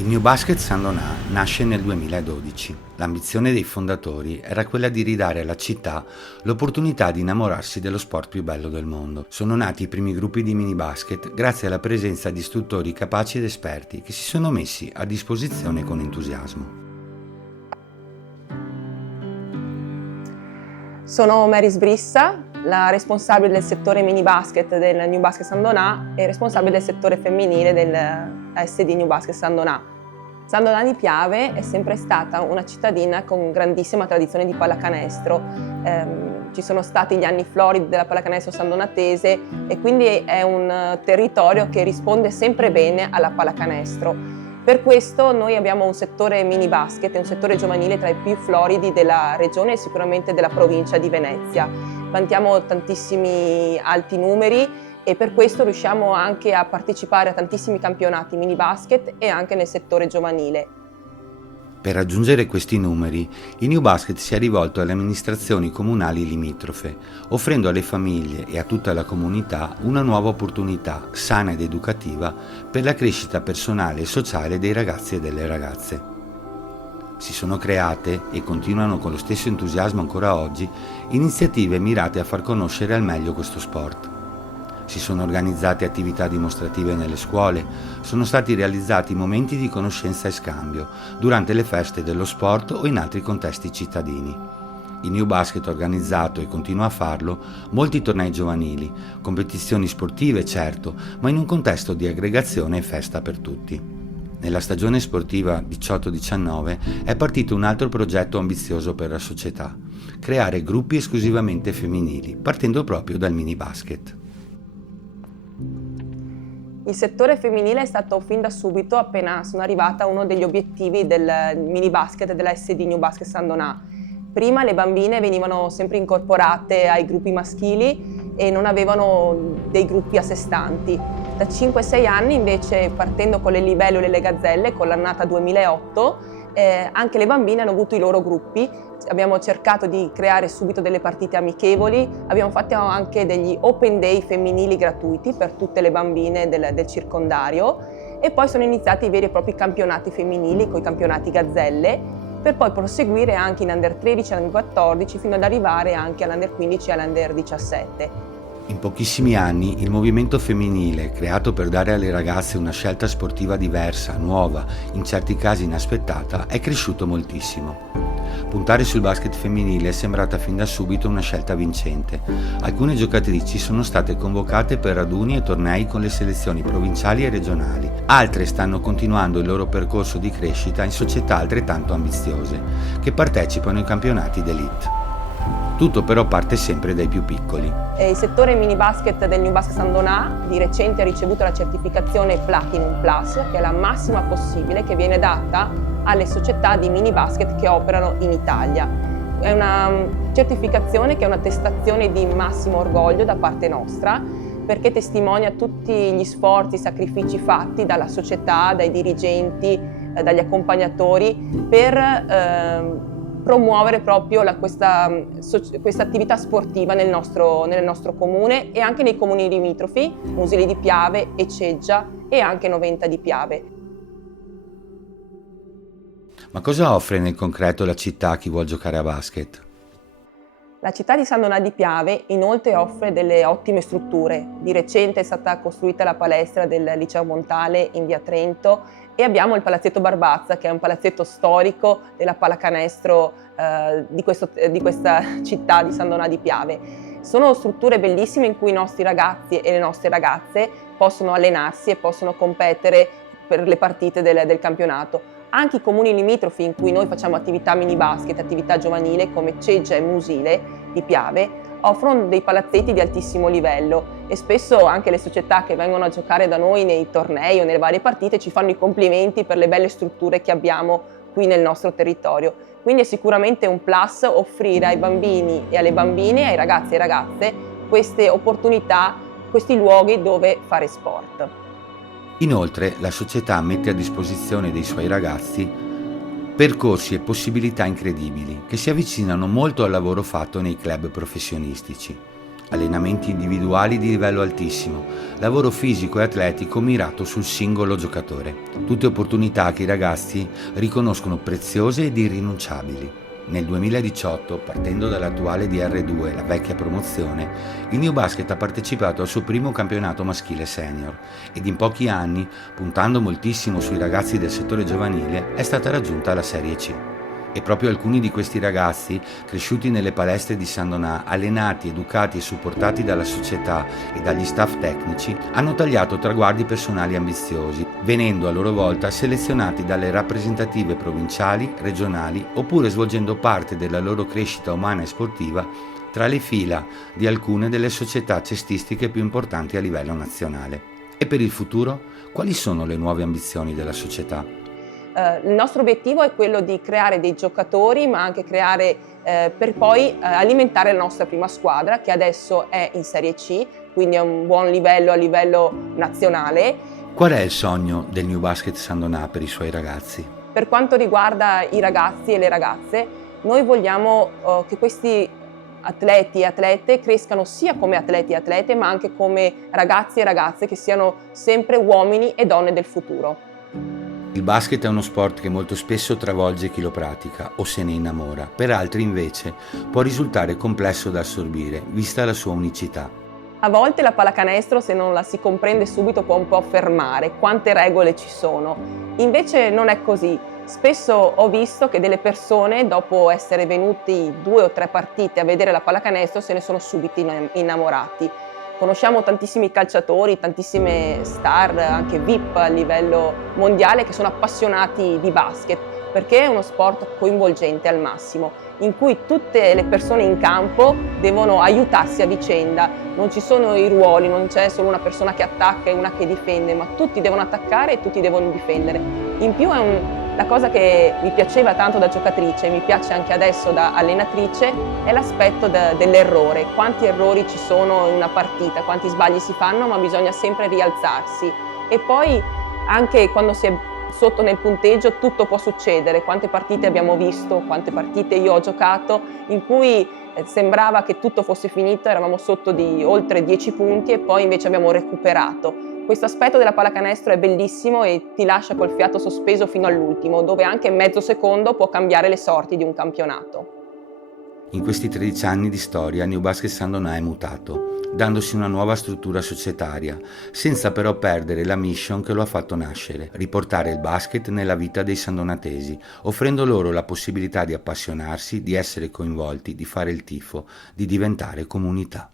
Il New Basket San Donà nasce nel 2012. L'ambizione dei fondatori era quella di ridare alla città l'opportunità di innamorarsi dello sport più bello del mondo. Sono nati i primi gruppi di mini basket grazie alla presenza di istruttori capaci ed esperti che si sono messi a disposizione con entusiasmo. Sono Mary Sbrissa, la responsabile del settore mini basket del New Basket San Donà e responsabile del settore femminile del SD New Basket San Donà. San Donà di Piave è sempre stata una cittadina con grandissima tradizione di pallacanestro. Ci sono stati gli anni floridi della pallacanestro sandonatese e quindi è un territorio che risponde sempre bene alla pallacanestro. Per questo noi abbiamo un settore mini basket, un settore giovanile tra i più floridi della regione e sicuramente della provincia di Venezia. Vantiamo tantissimi alti numeri e per questo riusciamo anche a partecipare a tantissimi campionati mini basket e anche nel settore giovanile. Per raggiungere questi numeri, il New Basket si è rivolto alle amministrazioni comunali limitrofe, offrendo alle famiglie e a tutta la comunità una nuova opportunità sana ed educativa per la crescita personale e sociale dei ragazzi e delle ragazze. Si sono create, e continuano con lo stesso entusiasmo ancora oggi, iniziative mirate a far conoscere al meglio questo sport. Si sono organizzate attività dimostrative nelle scuole, sono stati realizzati momenti di conoscenza e scambio durante le feste dello sport o in altri contesti cittadini. Il New Basket ha organizzato, e continua a farlo, molti tornei giovanili, competizioni sportive certo, ma in un contesto di aggregazione e festa per tutti. Nella stagione sportiva 18-19 è partito un altro progetto ambizioso per la società: creare gruppi esclusivamente femminili, partendo proprio dal mini basket. Il settore femminile è stato fin da subito, appena sono arrivata, uno degli obiettivi del mini basket della SD New Basket San Donà. Prima le bambine venivano sempre incorporate ai gruppi maschili e non avevano dei gruppi a sé stanti. Da 5-6 anni invece, partendo con le libellule e le gazzelle, con l'annata 2008, anche le bambine hanno avuto i loro gruppi. Abbiamo cercato di creare subito delle partite amichevoli, abbiamo fatto anche degli open day femminili gratuiti per tutte le bambine del circondario e poi sono iniziati i veri e propri campionati femminili con i campionati gazzelle, per poi proseguire anche in under 13, under 14 fino ad arrivare anche all'under 15 e all'under 17. In pochissimi anni il movimento femminile, creato per dare alle ragazze una scelta sportiva diversa, nuova, in certi casi inaspettata, è cresciuto moltissimo. Puntare sul basket femminile è sembrata fin da subito una scelta vincente. Alcune giocatrici sono state convocate per raduni e tornei con le selezioni provinciali e regionali. Altre stanno continuando il loro percorso di crescita in società altrettanto ambiziose, che partecipano ai campionati d'élite. Tutto però parte sempre dai più piccoli. Il settore mini basket del New Basket San Donà di recente ha ricevuto la certificazione Platinum Plus, che è la massima possibile che viene data alle società di mini basket che operano in Italia. È una certificazione che è un'attestazione di massimo orgoglio da parte nostra, perché testimonia tutti gli sforzi, i sacrifici fatti dalla società, dai dirigenti, dagli accompagnatori per promuovere proprio questa attività sportiva nel nostro comune e anche nei comuni limitrofi, Musili di Piave, Eceggia e anche Noventa di Piave. Ma cosa offre nel concreto la città a chi vuol giocare a basket? La città di San Donà di Piave inoltre offre delle ottime strutture. Di recente è stata costruita la palestra del Liceo Montale in via Trento e abbiamo il Palazzetto Barbazza, che è un palazzetto storico della pallacanestro di questa città di San Donà di Piave. Sono strutture bellissime in cui i nostri ragazzi e le nostre ragazze possono allenarsi e possono competere per le partite del campionato. Anche i comuni limitrofi in cui noi facciamo attività mini basket, attività giovanile come Ceggia e Musile di Piave, offrono dei palazzetti di altissimo livello e spesso anche le società che vengono a giocare da noi nei tornei o nelle varie partite ci fanno i complimenti per le belle strutture che abbiamo qui nel nostro territorio. Quindi è sicuramente un plus offrire ai bambini e alle bambine, ai ragazzi e ragazze, queste opportunità, questi luoghi dove fare sport. Inoltre, la società mette a disposizione dei suoi ragazzi percorsi e possibilità incredibili che si avvicinano molto al lavoro fatto nei club professionistici. allenamenti individuali di livello altissimo, lavoro fisico e atletico mirato sul singolo giocatore. Tutte opportunità che i ragazzi riconoscono preziose ed irrinunciabili. Nel 2018, partendo dall'attuale DR2, la vecchia promozione, il New Basket ha partecipato al suo primo campionato maschile senior ed in pochi anni, puntando moltissimo sui ragazzi del settore giovanile, è stata raggiunta la Serie C. E proprio alcuni di questi ragazzi, cresciuti nelle palestre di San Donà, allenati, educati e supportati dalla società e dagli staff tecnici, hanno tagliato traguardi personali ambiziosi, venendo a loro volta selezionati dalle rappresentative provinciali, regionali, oppure svolgendo parte della loro crescita umana e sportiva tra le fila di alcune delle società cestistiche più importanti a livello nazionale. E per il futuro, quali sono le nuove ambizioni della società? Il nostro obiettivo è quello di creare dei giocatori, ma anche creare per poi alimentare la nostra prima squadra, che adesso è in Serie C, quindi è un buon livello a livello nazionale. Qual è il sogno del New Basket San Donà per i suoi ragazzi? Per quanto riguarda i ragazzi e le ragazze, noi vogliamo che questi atleti e atlete crescano sia come atleti e atlete, ma anche come ragazzi e ragazze che siano sempre uomini e donne del futuro. Il basket è uno sport che molto spesso travolge chi lo pratica o se ne innamora, per altri invece può risultare complesso da assorbire, vista la sua unicità. A volte la pallacanestro, se non la si comprende subito, può un po' fermare, quante regole ci sono. Invece non è così. Spesso ho visto che delle persone, dopo essere venuti 2 o 3 partite a vedere la pallacanestro, se ne sono subito innamorati. Conosciamo tantissimi calciatori, tantissime star, anche VIP a livello mondiale, che sono appassionati di basket, perché è uno sport coinvolgente al massimo, in cui tutte le persone in campo devono aiutarsi a vicenda. Non ci sono i ruoli, non c'è solo una persona che attacca e una che difende, ma tutti devono attaccare e tutti devono difendere. In più la cosa che mi piaceva tanto da giocatrice e mi piace anche adesso da allenatrice è l'aspetto dell'errore. Quanti errori ci sono in una partita, quanti sbagli si fanno, ma bisogna sempre rialzarsi. E poi anche quando si è sotto nel punteggio tutto può succedere. Quante partite abbiamo visto, quante partite io ho giocato in cui sembrava che tutto fosse finito, eravamo sotto di oltre 10 punti e poi invece abbiamo recuperato. Questo aspetto della pallacanestro è bellissimo e ti lascia col fiato sospeso fino all'ultimo, dove anche mezzo secondo può cambiare le sorti di un campionato. In questi 13 anni di storia, New Basket San Donà è mutato, dandosi una nuova struttura societaria, senza però perdere la mission che lo ha fatto nascere, riportare il basket nella vita dei sandonatesi, offrendo loro la possibilità di appassionarsi, di essere coinvolti, di fare il tifo, di diventare comunità.